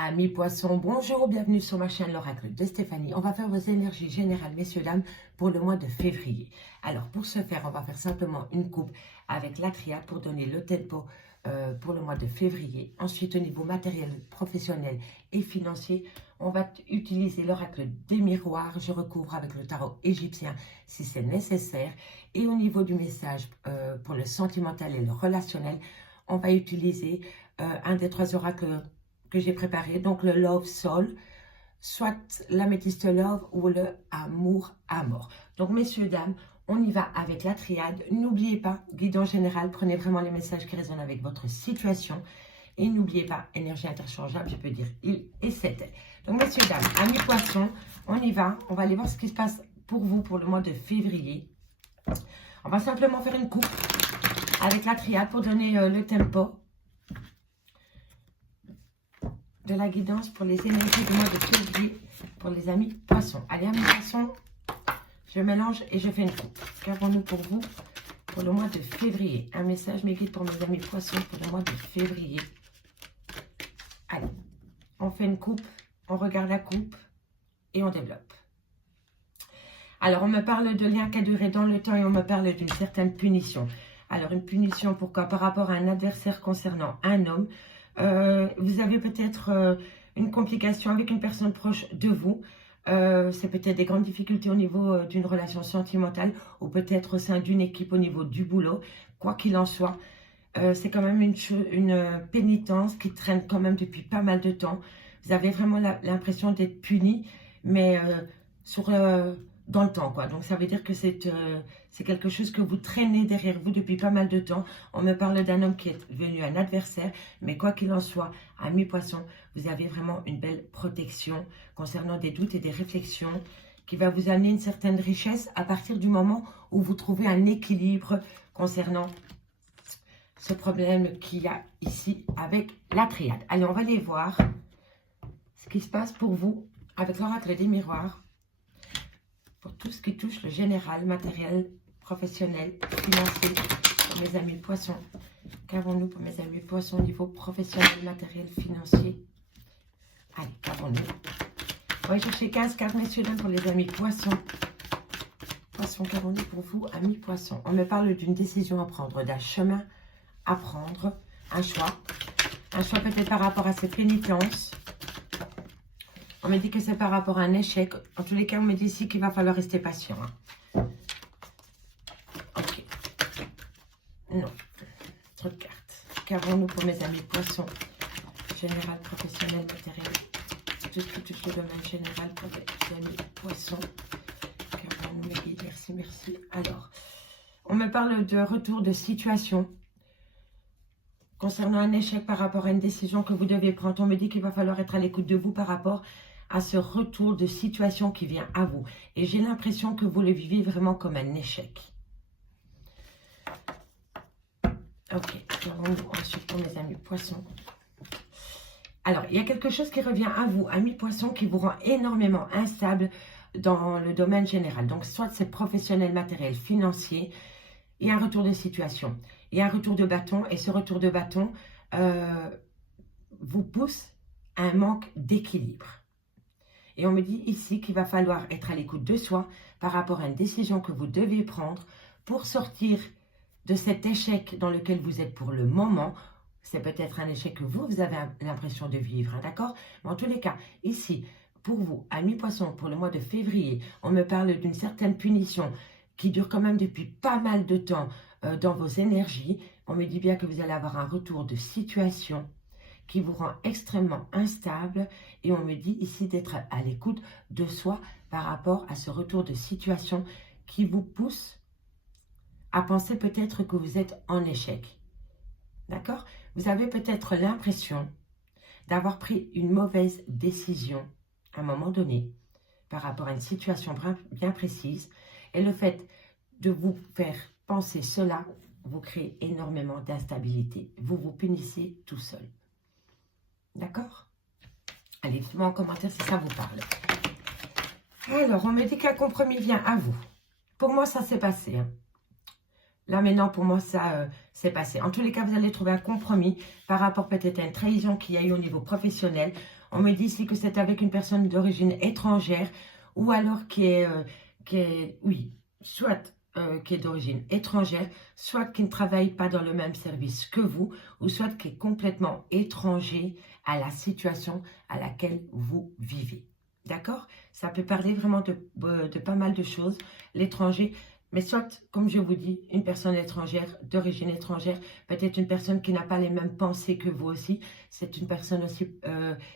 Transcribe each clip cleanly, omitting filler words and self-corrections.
Amis poissons, bonjour, bienvenue sur ma chaîne l'oracle de Stéphanie. On va faire vos énergies générales, messieurs, dames, pour le mois de février. Alors, pour ce faire, on va faire simplement une coupe avec la triade pour donner le tempo pour le mois de février. Ensuite, au niveau matériel, professionnel et financier, on va utiliser l'oracle des miroirs. Je recouvre avec le tarot égyptien si c'est nécessaire. Et au niveau du message pour le sentimental et le relationnel, on va utiliser un des trois oracles que j'ai préparé, donc le Love Soul, soit l'améthyste Love ou le Amour à mort. Donc messieurs, dames, on y va avec la triade. N'oubliez pas, guidon général, prenez vraiment les messages qui résonnent avec votre situation. Et n'oubliez pas, énergie interchangeable, je peux dire il et c'était. Donc messieurs, dames, amis poissons, on y va. On va aller voir ce qui se passe pour vous pour le mois de février. On va simplement faire une coupe avec la triade pour donner le tempo de la guidance pour les énergies du mois de février pour les amis poissons. Allez, amis poissons, je mélange et je fais une coupe. Qu'avons-nous pour vous pour le mois de février? Un message, mes guides, pour mes amis poissons pour le mois de février. Allez, on fait une coupe, on regarde la coupe et on développe. Alors, on me parle de liens qui a duré dans le temps et on me parle d'une certaine punition. Alors, une punition, pourquoi? Par rapport à un adversaire concernant un homme. Vous avez peut-être une complication avec une personne proche de vous. C'est peut-être des grandes difficultés au niveau d'une relation sentimentale ou peut-être au sein d'une équipe au niveau du boulot. Quoi qu'il en soit, c'est quand même une pénitence qui traîne quand même depuis pas mal de temps. Vous avez vraiment l'impression d'être puni, mais dans le temps, quoi. Donc, ça veut dire que c'est quelque chose que vous traînez derrière vous depuis pas mal de temps. On me parle d'un homme qui est devenu un adversaire, mais quoi qu'il en soit, amis poissons, vous avez vraiment une belle protection concernant des doutes et des réflexions qui va vous amener une certaine richesse à partir du moment où vous trouvez un équilibre concernant ce problème qu'il y a ici avec la triade. Allez, on va aller voir ce qui se passe pour vous avec l'oracle des miroirs. Pour tout ce qui touche le général, matériel, professionnel, financier, pour mes amis poissons. Qu'avons-nous pour mes amis poissons au niveau professionnel, matériel, financier? Allez, qu'avons-nous? On va chercher 15 cartes, messieurs, dames, pour les amis poissons. Poissons, qu'avons-nous pour vous, amis poissons? On me parle d'une décision à prendre, d'un chemin à prendre, un choix. Un choix peut-être par rapport à cette pénitence. On me dit que c'est par rapport à un échec. En tous les cas, on me dit ici qu'il va falloir rester patient. Hein. Ok. Non. Trop de cartes. Qu'avons-nous pour mes amis poissons? Général, professionnel, matériel. Tout ce qui touche le domaine général pour mes amis poissons. Qu'avons-nous, mes guides? Merci, merci. Alors, on me parle de retour de situation. Concernant un échec par rapport à une décision que vous devez prendre, on me dit qu'il va falloir être à l'écoute de vous par rapport à ce retour de situation qui vient à vous. Et j'ai l'impression que vous le vivez vraiment comme un échec. Ok, ensuite pour mes amis poissons. Alors, il y a quelque chose qui revient à vous, amis poissons, qui vous rend énormément instable dans le domaine général. Donc, soit c'est professionnel, matériel, financier, et un retour de situation. Et un retour de bâton, et ce retour de bâton vous pousse à un manque d'équilibre. Et on me dit ici qu'il va falloir être à l'écoute de soi par rapport à une décision que vous devez prendre pour sortir de cet échec dans lequel vous êtes pour le moment. C'est peut-être un échec que vous avez l'impression de vivre, hein, d'accord? Mais en tous les cas, ici, pour vous, amis poissons, pour le mois de février, on me parle d'une certaine punition qui dure quand même depuis pas mal de temps dans vos énergies. On me dit bien que vous allez avoir un retour de situation qui vous rend extrêmement instable. Et on me dit ici d'être à l'écoute de soi par rapport à ce retour de situation qui vous pousse à penser peut-être que vous êtes en échec. D'accord? Vous avez peut-être l'impression d'avoir pris une mauvaise décision à un moment donné par rapport à une situation bien précise. Et le fait de vous faire penser cela vous crée énormément d'instabilité. Vous vous punissez tout seul. D'accord? Allez, dites-moi en commentaire si ça vous parle. Alors, on me dit qu'un compromis vient à vous. Pour moi, ça s'est passé. Hein. Là, maintenant, pour moi, ça c'est passé. En tous les cas, vous allez trouver un compromis par rapport peut-être à une trahison qu'il y a eu au niveau professionnel. On me dit ici que c'est avec une personne d'origine étrangère ou alors oui, soit qui est d'origine étrangère, soit qui ne travaille pas dans le même service que vous, ou soit qui est complètement étranger à la situation à laquelle vous vivez. D'accord? Ça peut parler vraiment de pas mal de choses, l'étranger. Mais soit, comme je vous dis, une personne étrangère, d'origine étrangère, peut-être une personne qui n'a pas les mêmes pensées que vous aussi. C'est une personne aussi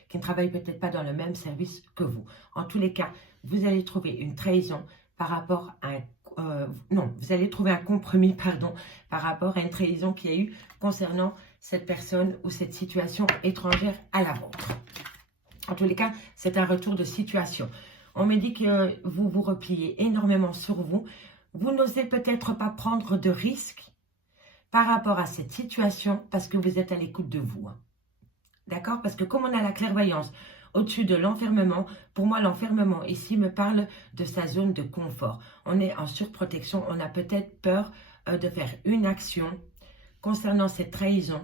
qui ne travaille peut-être pas dans le même service que vous. En tous les cas, vous allez trouver une trahison par rapport à non, vous allez trouver un compromis, pardon, par rapport à une trahison qu'il y a eu concernant cette personne ou cette situation étrangère à la vôtre. En tous les cas, c'est un retour de situation. On me dit que vous vous repliez énormément sur vous. Vous n'osez peut-être pas prendre de risques par rapport à cette situation parce que vous êtes à l'écoute de vous. Hein. D'accord? Parce que comme on a la clairvoyance au-dessus de l'enfermement, pour moi, l'enfermement ici me parle de sa zone de confort. On est en surprotection, on a peut-être peur de faire une action concernant cette trahison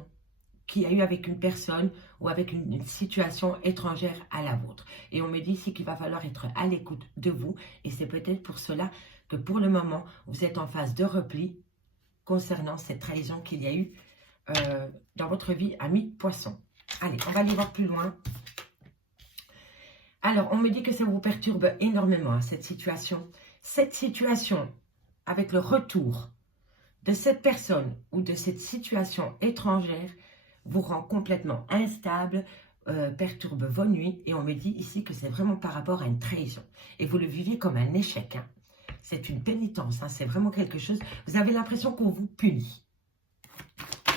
qu'il y a eu avec une personne ou avec une situation étrangère à la vôtre. Et on me dit ici qu'il va falloir être à l'écoute de vous. Et c'est peut-être pour cela que pour le moment, vous êtes en phase de repli concernant cette trahison qu'il y a eu dans votre vie, ami poisson. Allez, on va aller voir plus loin. Alors, on me dit que ça vous perturbe énormément, hein, cette situation. Cette situation, avec le retour de cette personne ou de cette situation étrangère, vous rend complètement instable, perturbe vos nuits. Et on me dit ici que c'est vraiment par rapport à une trahison. Et vous le vivez comme un échec. Hein. C'est une pénitence, hein, c'est vraiment quelque chose. Vous avez l'impression qu'on vous punit.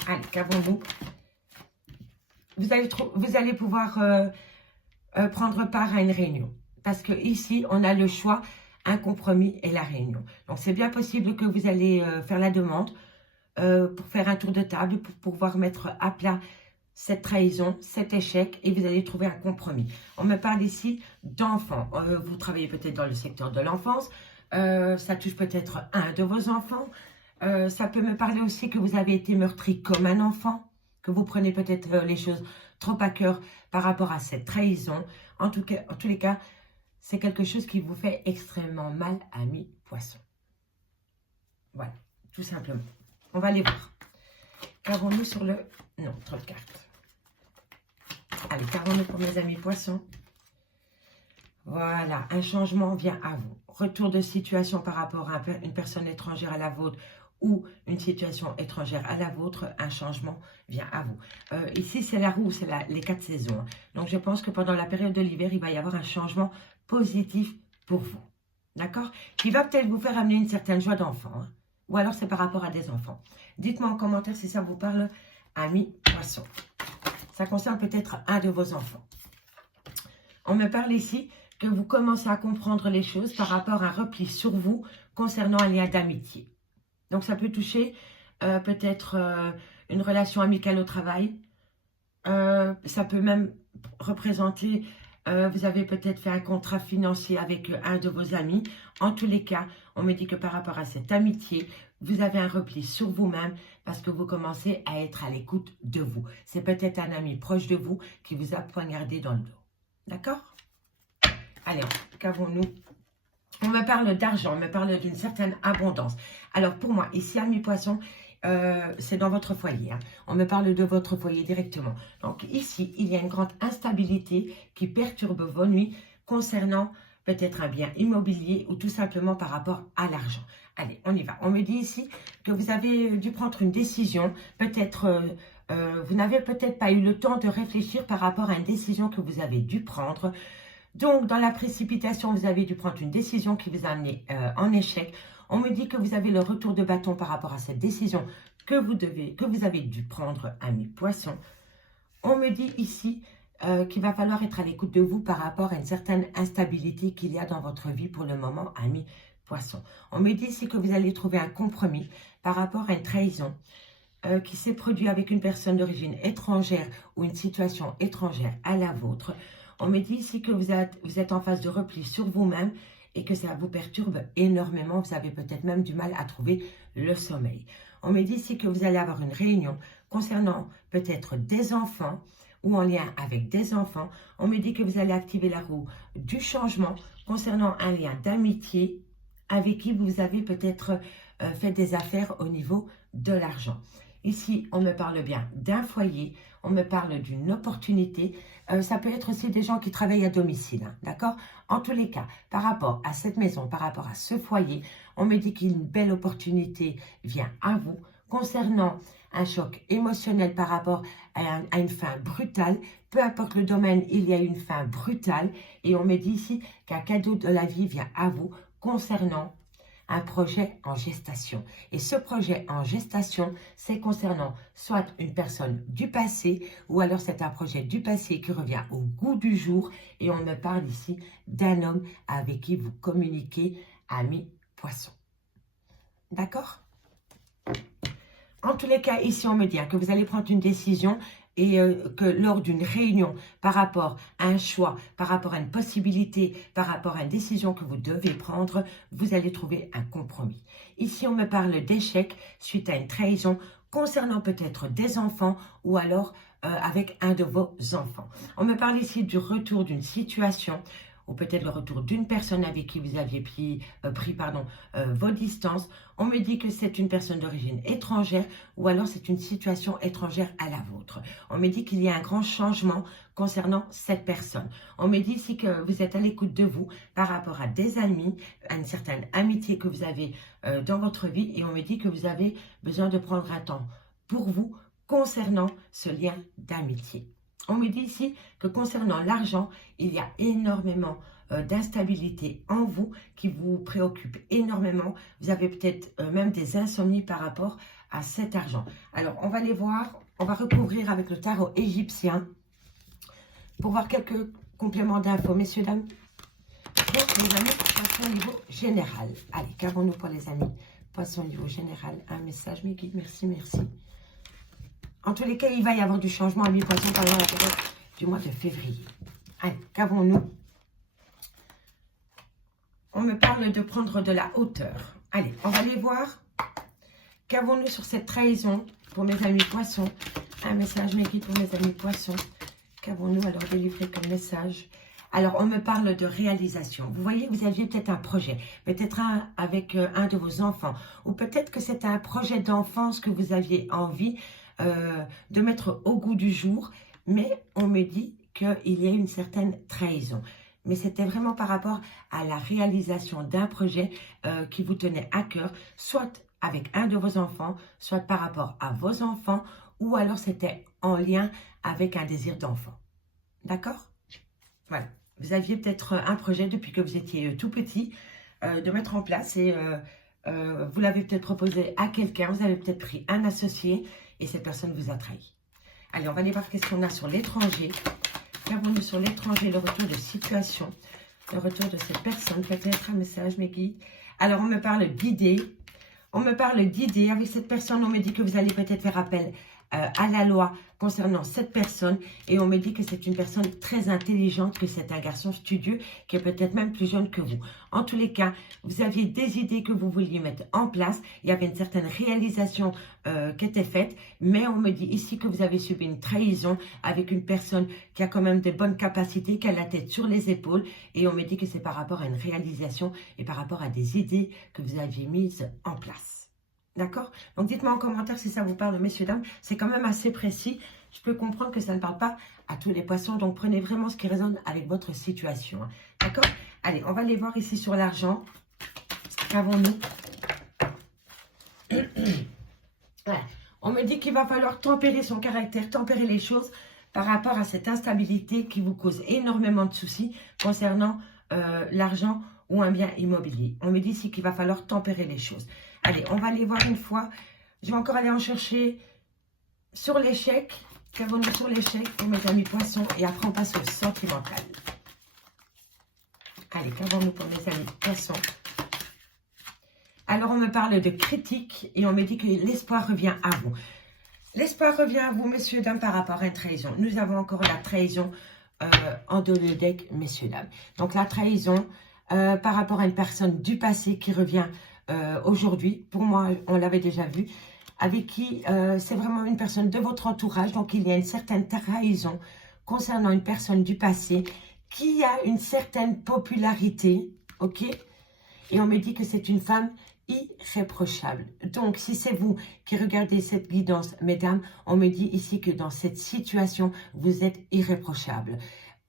Allez, qu'avons-nous? Vous allez pouvoir prendre part à une réunion. Parce que ici, on a le choix, un compromis et la réunion. Donc, c'est bien possible que vous allez faire la demande pour faire un tour de table, pour pouvoir mettre à plat cette trahison, cet échec, et vous allez trouver un compromis. On me parle ici d'enfants. Vous travaillez peut-être dans le secteur de l'enfance. Ça touche peut-être un de vos enfants. Ça peut me parler aussi que vous avez été meurtri comme un enfant, que vous prenez peut-être les choses trop à cœur par rapport à cette trahison. En tous les cas, c'est quelque chose qui vous fait extrêmement mal, ami poisson. Voilà, tout simplement. On va aller voir. Qu'avons-nous sur le... Non, trop de cartes. Allez, qu'avons-nous pour mes amis poissons? Voilà, un changement vient à vous. Retour de situation par rapport à une personne étrangère à la vôtre ou une situation étrangère à la vôtre, un changement vient à vous. Ici, c'est la roue, c'est les 4 saisons. Donc, je pense que pendant la période de l'hiver, il va y avoir un changement positif pour vous. D'accord? Qui va peut-être vous faire amener une certaine joie d'enfant. Hein? Ou alors, c'est par rapport à des enfants. Dites-moi en commentaire si ça vous parle, amis poissons. Ça concerne peut-être un de vos enfants. On me parle ici que vous commencez à comprendre les choses par rapport à un repli sur vous concernant un lien d'amitié. Donc, ça peut toucher peut-être une relation amicale au travail. Ça peut même représenter, vous avez peut-être fait un contrat financier avec un de vos amis. En tous les cas, on me dit que par rapport à cette amitié, vous avez un repli sur vous-même parce que vous commencez à être à l'écoute de vous. C'est peut-être un ami proche de vous qui vous a poignardé dans le dos. D'accord? Allez, qu'avons-nous? On me parle d'argent, on me parle d'une certaine abondance. Alors pour moi, ici, amis poissons, c'est dans votre foyer. Hein. On me parle de votre foyer directement. Donc ici, il y a une grande instabilité qui perturbe vos nuits concernant peut-être un bien immobilier ou tout simplement par rapport à l'argent. Allez, on y va. On me dit ici que vous avez dû prendre une décision. Peut-être, vous n'avez peut-être pas eu le temps de réfléchir par rapport à une décision que vous avez dû prendre. Donc, dans la précipitation, vous avez dû prendre une décision qui vous a amené en échec. On me dit que vous avez le retour de bâton par rapport à cette décision que vous avez dû prendre, ami poisson. On me dit ici qu'il va falloir être à l'écoute de vous par rapport à une certaine instabilité qu'il y a dans votre vie pour le moment, ami poisson. On me dit ici que vous allez trouver un compromis par rapport à une trahison qui s'est produite avec une personne d'origine étrangère ou une situation étrangère à la vôtre. On me dit ici que vous êtes en phase de repli sur vous-même et que ça vous perturbe énormément. Vous avez peut-être même du mal à trouver le sommeil. On me dit ici que vous allez avoir une réunion concernant peut-être des enfants ou en lien avec des enfants. On me dit que vous allez activer la roue du changement concernant un lien d'amitié avec qui vous avez peut-être fait des affaires au niveau de l'argent. Ici, on me parle bien d'un foyer, on me parle d'une opportunité. Ça peut être aussi des gens qui travaillent à domicile, hein, d'accord? En tous les cas, par rapport à cette maison, par rapport à ce foyer, on me dit qu'une belle opportunité vient à vous concernant un choc émotionnel par rapport à une fin brutale. Peu importe le domaine, il y a une fin brutale. Et on me dit ici qu'un cadeau de la vie vient à vous concernant un projet en gestation. Et ce projet en gestation, c'est concernant soit une personne du passé, ou alors c'est un projet du passé qui revient au goût du jour. Et on me parle ici d'un homme avec qui vous communiquez, ami poisson. D'accord? En tous les cas, ici, on me dit que vous allez prendre une décision et que lors d'une réunion par rapport à un choix, par rapport à une possibilité, par rapport à une décision que vous devez prendre, vous allez trouver un compromis. Ici, on me parle d'échec suite à une trahison concernant peut-être des enfants ou alors avec un de vos enfants. On me parle ici du retour d'une situation ou peut-être le retour d'une personne avec qui vous aviez pris vos distances. On me dit que c'est une personne d'origine étrangère ou alors c'est une situation étrangère à la vôtre. On me dit qu'il y a un grand changement concernant cette personne. On me dit ici que vous êtes à l'écoute de vous par rapport à des amis, à une certaine amitié que vous avez dans votre vie, et on me dit que vous avez besoin de prendre un temps pour vous concernant ce lien d'amitié. On me dit ici que concernant l'argent, il y a énormément d'instabilité en vous qui vous préoccupe énormément. Vous avez peut-être même des insomnies par rapport à cet argent. Alors, on va les voir. On va recouvrir avec le tarot égyptien pour voir quelques compléments d'infos. Messieurs, dames, pour les amis, poisson au niveau général. Allez, qu'avons-nous pour les amis? Poisson au niveau général. Un message, mes guides. Merci, merci. En tous les cas, il va y avoir du changement à mi-poisson pendant la période du mois de février. Allez, qu'avons-nous? On me parle de prendre de la hauteur. Allez, on va les voir. Qu'avons-nous sur cette trahison pour mes amis poissons? Un message, mes guides, pour mes amis poissons. Qu'avons-nous alors délivré comme message? Alors, on me parle de réalisation. Vous voyez, vous aviez peut-être un projet, peut-être avec un de vos enfants, ou peut-être que c'était un projet d'enfance que vous aviez envie de mettre au goût du jour, mais on me dit qu'il y a une certaine trahison. Mais c'était vraiment par rapport à la réalisation d'un projet qui vous tenait à cœur, soit avec un de vos enfants, soit par rapport à vos enfants, ou alors c'était en lien avec un désir d'enfant. D'accord? Voilà. Vous aviez peut-être un projet depuis que vous étiez tout petit de mettre en place et vous l'avez peut-être proposé à quelqu'un, vous avez peut-être pris un associé et cette personne vous a trahi. Allez, on va aller voir qu'est-ce qu'on a sur l'étranger. Qu'avons-nous sur l'étranger, le retour de situation, le retour de cette personne, peut-être un message, mes guides. Alors, on me parle d'idées. On me parle d'idées. Avec cette personne, on me dit que vous allez peut-être faire appel à la loi concernant cette personne. Et on me dit que c'est une personne très intelligente, que c'est un garçon studieux, qui est peut-être même plus jeune que vous. En tous les cas, vous aviez des idées que vous vouliez mettre en place. Il y avait une certaine réalisation qui était faite. Mais on me dit ici que vous avez subi une trahison avec une personne qui a quand même de bonnes capacités, qui a la tête sur les épaules. Et on me dit que c'est par rapport à une réalisation et par rapport à des idées que vous aviez mises en place. D'accord? Donc, dites-moi en commentaire si ça vous parle, messieurs, dames. C'est quand même assez précis. Je peux comprendre que ça ne parle pas à tous les poissons. Donc, prenez vraiment ce qui résonne avec votre situation. Hein. D'accord? Allez, on va aller voir ici sur l'argent. Qu'avons-nous? Voilà. On me dit qu'il va falloir tempérer son caractère, tempérer les choses par rapport à cette instabilité qui vous cause énormément de soucis concernant l'argent ou un bien immobilier. On me dit ici qu'il va falloir tempérer les choses. Allez, on va aller voir une fois. Je vais encore aller en chercher sur l'échec. Qu'avons-nous sur l'échec pour mes amis poissons? Et après, on passe au sentimental. Allez, qu'avons-nous pour mes amis poissons? Alors, on me parle de critique et on me dit que l'espoir revient à vous. L'espoir revient à vous, messieurs, dames, par rapport à une trahison. Nous avons encore la trahison en dos de deck, messieurs, dames. Donc, la trahison, par rapport à une personne du passé qui revient aujourd'hui. Pour moi, on l'avait déjà vu. Avec qui c'est vraiment une personne de votre entourage. Donc, il y a une certaine trahison concernant une personne du passé qui a une certaine popularité. Ok? Et on me dit que c'est une femme irréprochable. Donc, si c'est vous qui regardez cette guidance, mesdames, on me dit ici que dans cette situation, vous êtes irréprochable.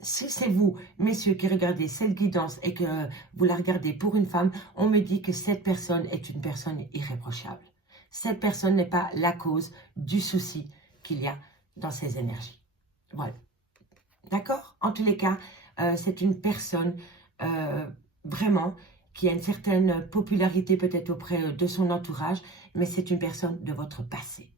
Si c'est vous, messieurs, qui regardez cette guidance et que vous la regardez pour une femme, on me dit que cette personne est une personne irréprochable. Cette personne n'est pas la cause du souci qu'il y a dans ces énergies. Voilà. D'accord? En tous les cas, c'est une personne vraiment qui a une certaine popularité peut-être auprès de son entourage, mais c'est une personne de votre passé.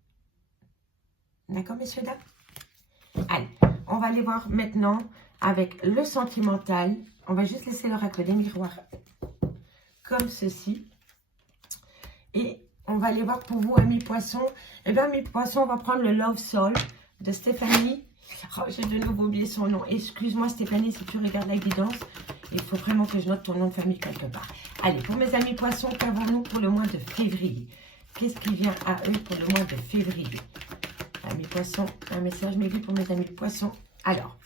D'accord, messieurs, dames? Allez, on va aller voir maintenant avec le sentimental. On va juste laisser l'oracle des miroirs comme ceci. Et on va aller voir pour vous, amis poissons. Eh bien, amis poissons, on va prendre le Love Soul de Stéphanie. Oh, j'ai de nouveau oublié son nom. Excuse-moi, Stéphanie, si tu regardes la guidance. Il faut vraiment que je note ton nom de famille quelque part. Allez, pour mes amis poissons, qu'avons-nous pour le mois de février? Qu'est-ce qui vient à eux pour le mois de février? Amis poissons, un message m'aigu pour mes amis poissons. Alors,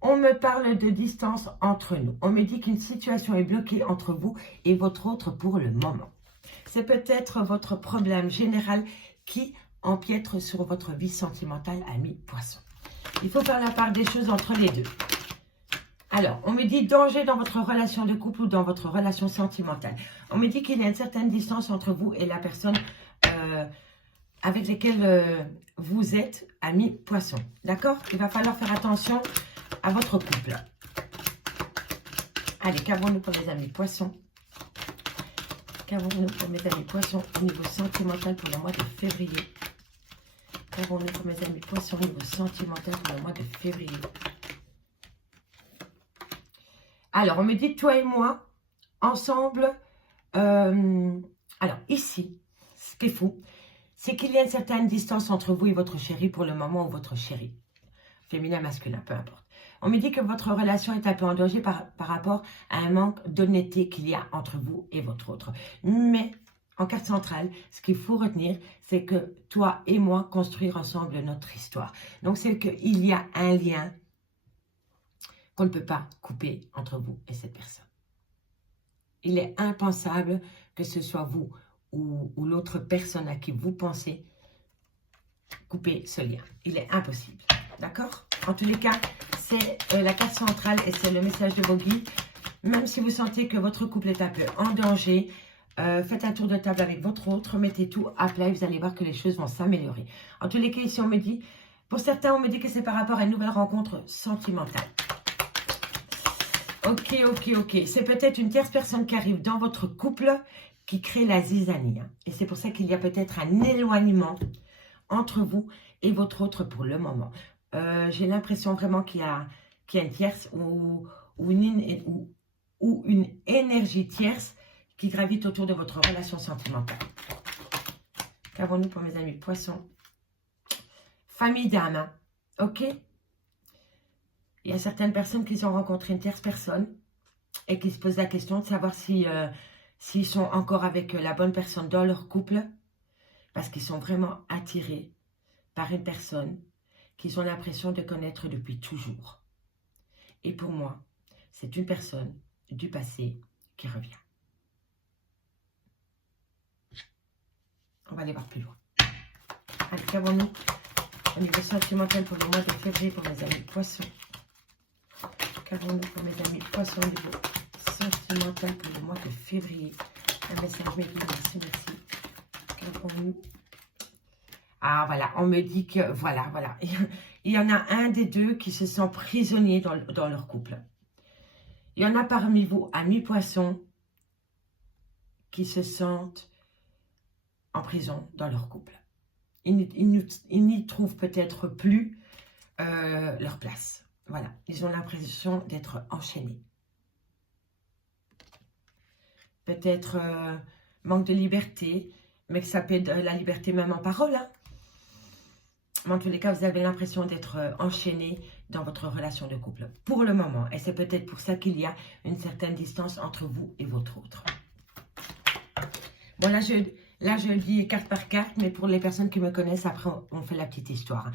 on me parle de distance entre nous. On me dit qu'une situation est bloquée entre vous et votre autre pour le moment. C'est peut-être votre problème général qui empiètre sur votre vie sentimentale, amis poissons. Il faut faire la part des choses entre les deux. Alors, on me dit danger dans votre relation de couple ou dans votre relation sentimentale. On me dit qu'il y a une certaine distance entre vous et la personne avec laquelle vous êtes, amis poissons. D'accord? Il va falloir faire attention à votre couple. Allez, qu'avons-nous pour les amis poissons? Qu'avons-nous pour mes amis poissons au niveau sentimental pour le mois de février? Qu'avons-nous pour mes amis poissons au niveau sentimental pour le mois de février? Alors, on me dit, toi et moi, ensemble, alors ici, ce qui est fou, c'est qu'il y a une certaine distance entre vous et votre chéri pour le moment, ou votre chéri, féminin, masculin, peu importe. On me dit que votre relation est un peu en danger par rapport à un manque d'honnêteté qu'il y a entre vous et votre autre. Mais, en carte centrale, ce qu'il faut retenir, c'est que toi et moi, construire ensemble notre histoire. Donc, c'est qu'il y a un lien qu'on ne peut pas couper entre vous et cette personne. Il est impensable que ce soit vous ou l'autre personne à qui vous pensez couper ce lien. Il est impossible. D'accord? En tous les cas, c'est la carte centrale et c'est le message de vos guides. Même si vous sentez que votre couple est un peu en danger, faites un tour de table avec votre autre, mettez tout à plat et vous allez voir que les choses vont s'améliorer. En tous les cas, ici on me dit, pour certains on me dit que c'est par rapport à une nouvelle rencontre sentimentale. Ok, ok, ok. C'est peut-être une tierce personne qui arrive dans votre couple qui crée la zizanie. Hein. Et c'est pour ça qu'il y a peut-être un éloignement entre vous et votre autre pour le moment. J'ai l'impression vraiment qu'il y a une tierce ou une énergie tierce qui gravite autour de votre relation sentimentale. Qu'avons-nous pour mes amis poissons? Famille d'âme, hein. Ok? Il y a certaines personnes qui ont rencontré une tierce personne et qui se posent la question de savoir s'ils sont encore avec la bonne personne dans leur couple parce qu'ils sont vraiment attirés par une personne qu'ils ont l'impression de connaître depuis toujours. Et pour moi, c'est une personne du passé qui revient. On va aller voir plus loin. Allez, qu'avons-nous au niveau sentimental pour le mois de février pour mes amis poissons? Qu'avons-nous pour mes amis poissons au niveau sentimental pour le mois de février? Un message médium, merci, merci. Qu'avons-nous? Ah, voilà, on me dit que, voilà. Il y en a un des deux qui se sent prisonnier dans leur couple. Il y en a parmi vous, amis poissons, qui se sentent en prison dans leur couple. Ils n'y trouvent peut-être plus leur place. Voilà, ils ont l'impression d'être enchaînés. Peut-être manque de liberté, mais que ça peut être la liberté même en parole. Hein. Mais en tous les cas, vous avez l'impression d'être enchaîné dans votre relation de couple. Pour le moment. Et c'est peut-être pour ça qu'il y a une certaine distance entre vous et votre autre. Bon, là, je lis carte par carte. Mais pour les personnes qui me connaissent, après, on fait la petite histoire.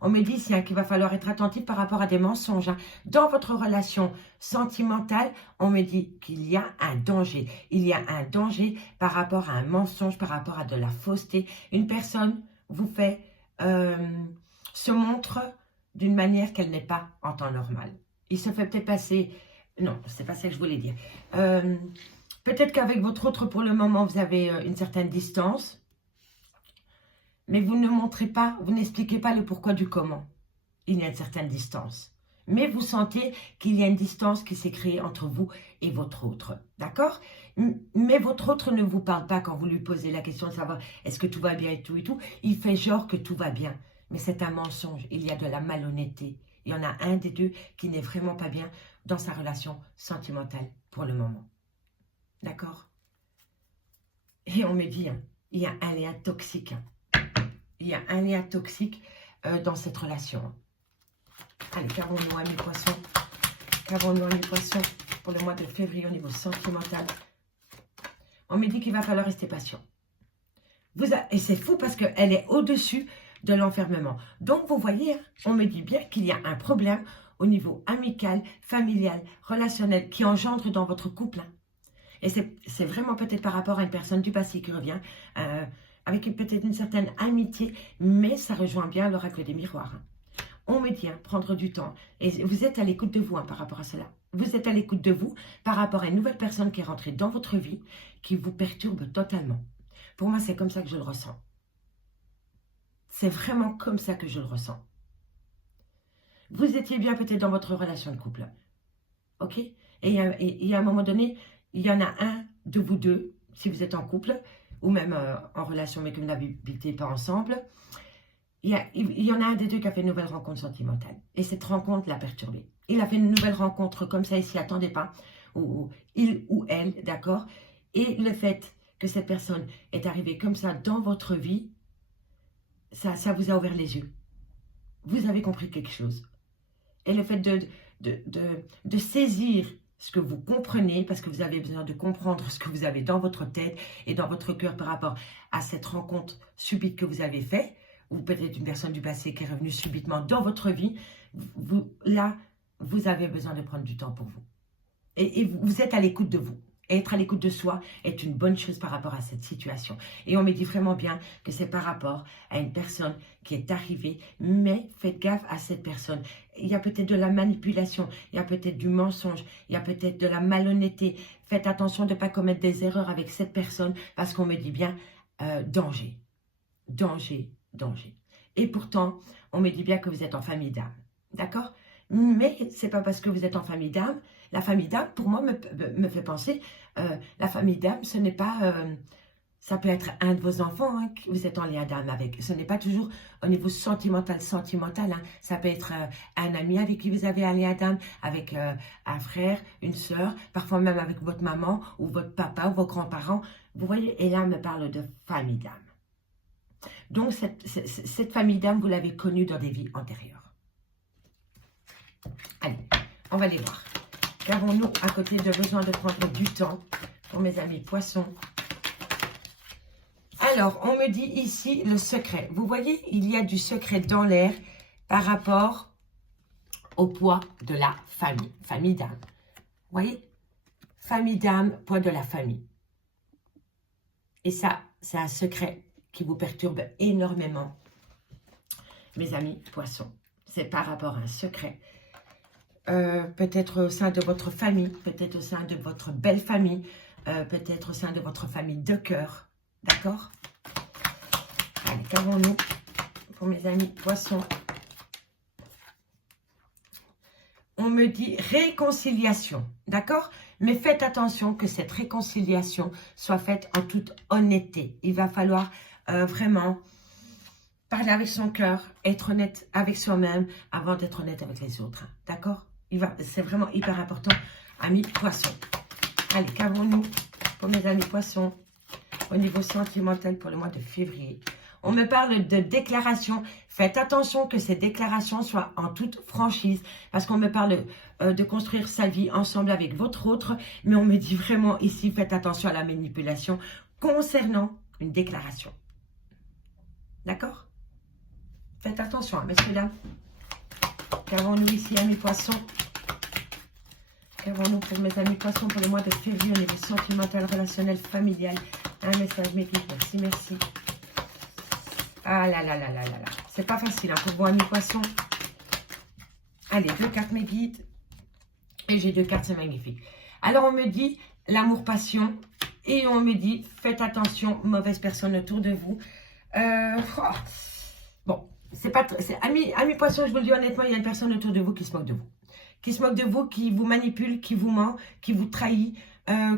On me dit ici qu'il va falloir être attentif par rapport à des mensonges. Dans votre relation sentimentale, on me dit qu'il y a un danger. Il y a un danger par rapport à un mensonge, par rapport à de la fausseté. Une personne vous fait... se montre d'une manière qu'elle n'est pas en temps normal. Il se fait peut-être passer... Non, c'est pas ça que je voulais dire. Peut-être qu'avec votre autre, pour le moment, vous avez une certaine distance. Mais vous ne montrez pas, vous n'expliquez pas le pourquoi du comment. Il y a une certaine distance. Mais vous sentez qu'il y a une distance qui s'est créée entre vous et votre autre. D'accord? Mais votre autre ne vous parle pas quand vous lui posez la question de savoir est-ce que tout va bien et tout et tout. Il fait genre que tout va bien. Mais c'est un mensonge. Il y a de la malhonnêteté. Il y en a un des deux qui n'est vraiment pas bien dans sa relation sentimentale pour le moment. D'accord? Et on me dit, il y a un lien toxique. Il y a un lien toxique dans cette relation. Allez, qu'avons-nous, amis poissons? Qu'avons-nous, amis poissons, pour le mois de février au niveau sentimental? On me dit qu'il va falloir rester patient. Et c'est fou parce qu'elle est au-dessus de l'enfermement. Donc, vous voyez, on me dit bien qu'il y a un problème au niveau amical, familial, relationnel qui engendre dans votre couple. Et c'est vraiment peut-être par rapport à une personne du passé qui revient, avec peut-être une certaine amitié, mais ça rejoint bien l'oracle des miroirs. On me dit, prendre du temps. Et vous êtes à l'écoute de vous par rapport à cela. Vous êtes à l'écoute de vous par rapport à une nouvelle personne qui est rentrée dans votre vie, qui vous perturbe totalement. Pour moi, c'est comme ça que je le ressens. C'est vraiment comme ça que je le ressens. Vous étiez bien peut-être dans votre relation de couple. Ok? Et il y a un moment donné, il y en a un de vous deux, si vous êtes en couple, ou même en relation mais que vous n'habitez pas ensemble, il y en a un des deux qui a fait une nouvelle rencontre sentimentale. Et cette rencontre l'a perturbé. Il a fait une nouvelle rencontre comme ça, il ne s'y attendait pas. Ou il ou elle, d'accord? Et le fait que cette personne est arrivée comme ça dans votre vie, ça vous a ouvert les yeux. Vous avez compris quelque chose. Et le fait de saisir ce que vous comprenez, parce que vous avez besoin de comprendre ce que vous avez dans votre tête et dans votre cœur par rapport à cette rencontre subite que vous avez faite, ou peut-être une personne du passé qui est revenue subitement dans votre vie, là, vous avez besoin de prendre du temps pour vous. Et vous êtes à l'écoute de vous. Et être à l'écoute de soi est une bonne chose par rapport à cette situation. Et on me dit vraiment bien que c'est par rapport à une personne qui est arrivée, mais faites gaffe à cette personne. Il y a peut-être de la manipulation, il y a peut-être du mensonge, il y a peut-être de la malhonnêteté. Faites attention de ne pas commettre des erreurs avec cette personne parce qu'on me dit bien danger, danger, danger. Et pourtant, on me dit bien que vous êtes en famille d'âme. D'accord? Mais ce n'est pas parce que vous êtes en famille d'âme. La famille d'âme, pour moi, me fait penser, la famille d'âme, ce n'est pas, ça peut être un de vos enfants, hein, que vous êtes en lien d'âme avec. Ce n'est pas toujours au niveau sentimental. Hein. Ça peut être un ami avec qui vous avez un lien d'âme, avec un frère, une sœur, parfois même avec votre maman ou votre papa ou vos grands-parents. Vous voyez, et là, on me parle de famille d'âme. Donc, cette famille d'âme, vous l'avez connue dans des vies antérieures. Allez, on va les voir. Qu'avons-nous à côté de besoin de prendre du temps pour mes amis poissons? Alors, on me dit ici le secret. Vous voyez, il y a du secret dans l'air par rapport au poids de la famille. Famille d'âme. Vous voyez? Famille d'âme, poids de la famille. Et ça, c'est un secret qui vous perturbe énormément, mes amis poissons. C'est par rapport à un secret. Peut-être au sein de votre famille, peut-être au sein de votre belle famille, peut-être au sein de votre famille de cœur. D'accord? Allez, qu'avons-nous pour mes amis poissons? On me dit réconciliation. D'accord? Mais faites attention que cette réconciliation soit faite en toute honnêteté. Il va falloir vraiment parler avec son cœur, être honnête avec soi-même avant d'être honnête avec les autres. D'accord? C'est vraiment hyper important, amis poissons. Allez, qu'avons-nous pour mes amis poissons au niveau sentimental pour le mois de février? On me parle de déclarations. Faites attention que ces déclarations soient en toute franchise. Parce qu'on me parle de construire sa vie ensemble avec votre autre. Mais on me dit vraiment ici, faites attention à la manipulation concernant une déclaration. D'accord? Faites attention, hein, messieurs, dames. Qu'avons-nous ici, amis poissons? Qu'avons-nous pour mes amis poissons pour le mois de février au niveau sentimental, relationnel, familial? Un message, mes guides. Merci, merci. Ah là là là là là là. C'est pas facile hein, pour vous, amis poissons. Allez, 2 cartes, mes guides. Et j'ai 2 cartes, c'est magnifique. Alors, on me dit l'amour-passion. Et on me dit, faites attention, mauvaise personne autour de vous. Bon, c'est pas... Amis poissons, je vous le dis honnêtement, il y a une personne autour de vous qui se moque de vous. Qui se moque de vous, qui vous manipule, qui vous ment, qui vous trahit,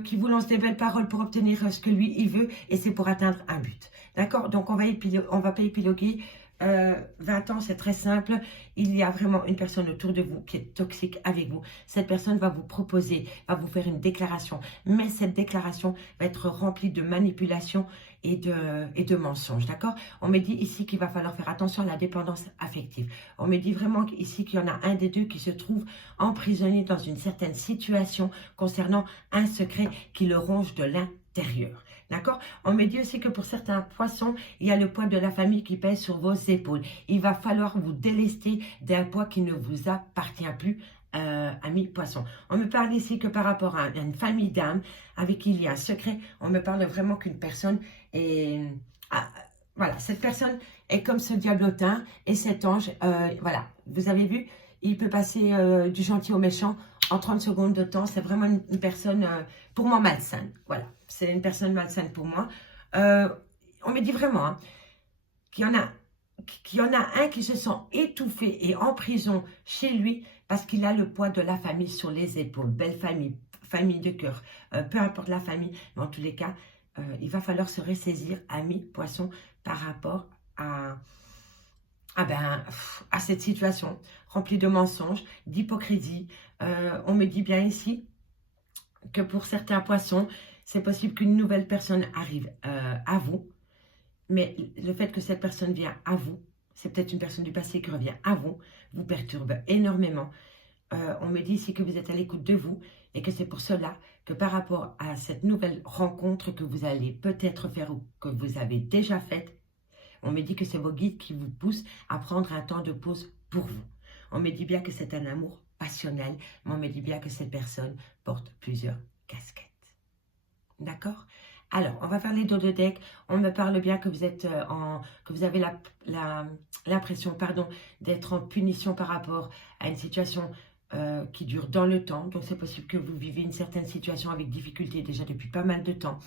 qui vous lance des belles paroles pour obtenir ce que lui, il veut. Et c'est pour atteindre un but. D'accord? Donc, on va pas épiloguer. 20 ans, c'est très simple. Il y a vraiment une personne autour de vous qui est toxique avec vous. Cette personne va vous proposer, va vous faire une déclaration. Mais cette déclaration va être remplie de manipulation et de mensonges. D'accord? On me dit ici qu'il va falloir faire attention à la dépendance affective. On me dit vraiment ici qu'il y en a un des deux qui se trouve emprisonné dans une certaine situation concernant un secret qui le ronge de l'intérieur. D'accord? On me dit aussi que pour certains poissons, il y a le poids de la famille qui pèse sur vos épaules. Il va falloir vous délester d'un poids qui ne vous appartient plus, amis poissons. On me parle ici que par rapport à une famille d'âmes avec qui il y a un secret, on me parle vraiment qu'une personne est... voilà, cette personne est comme ce diablotin et cet ange. Voilà, vous avez vu, il peut passer du gentil au méchant en 30 secondes de temps. C'est vraiment une personne, pour moi, malsaine. Voilà, c'est une personne malsaine pour moi. On me dit vraiment hein, qu'il y en a un qui se sent étouffé et en prison chez lui parce qu'il a le poids de la famille sur les épaules. Belle famille, famille de cœur, peu importe la famille. Mais en tous les cas, il va falloir se ressaisir, amis poissons, par rapport à cette situation remplie de mensonges, d'hypocrisie. On me dit bien ici que pour certains poissons, c'est possible qu'une nouvelle personne arrive à vous. Mais le fait que cette personne vient à vous, c'est peut-être une personne du passé qui revient à vous, vous perturbe énormément. On me dit ici que vous êtes à l'écoute de vous et que c'est pour cela que par rapport à cette nouvelle rencontre que vous allez peut-être faire ou que vous avez déjà faite, on me dit que c'est vos guides qui vous poussent à prendre un temps de pause pour vous. On me dit bien que c'est un amour passionnel, mais on me dit bien que cette personne porte plusieurs casquettes. D'accord? Alors, on va faire les dos de deck. On me parle bien que vous êtes que vous avez l'impression, d'être en punition par rapport à une situation qui dure dans le temps. Donc, c'est possible que vous vivez une certaine situation avec difficulté déjà depuis pas mal de temps.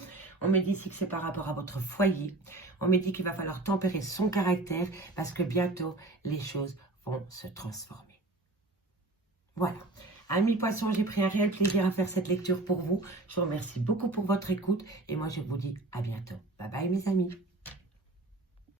On me dit ici que c'est par rapport à votre foyer. On me dit qu'il va falloir tempérer son caractère parce que bientôt, les choses vont se transformer. Voilà. Amis poissons, j'ai pris un réel plaisir à faire cette lecture pour vous. Je vous remercie beaucoup pour votre écoute et moi je vous dis à bientôt. Bye bye mes amis.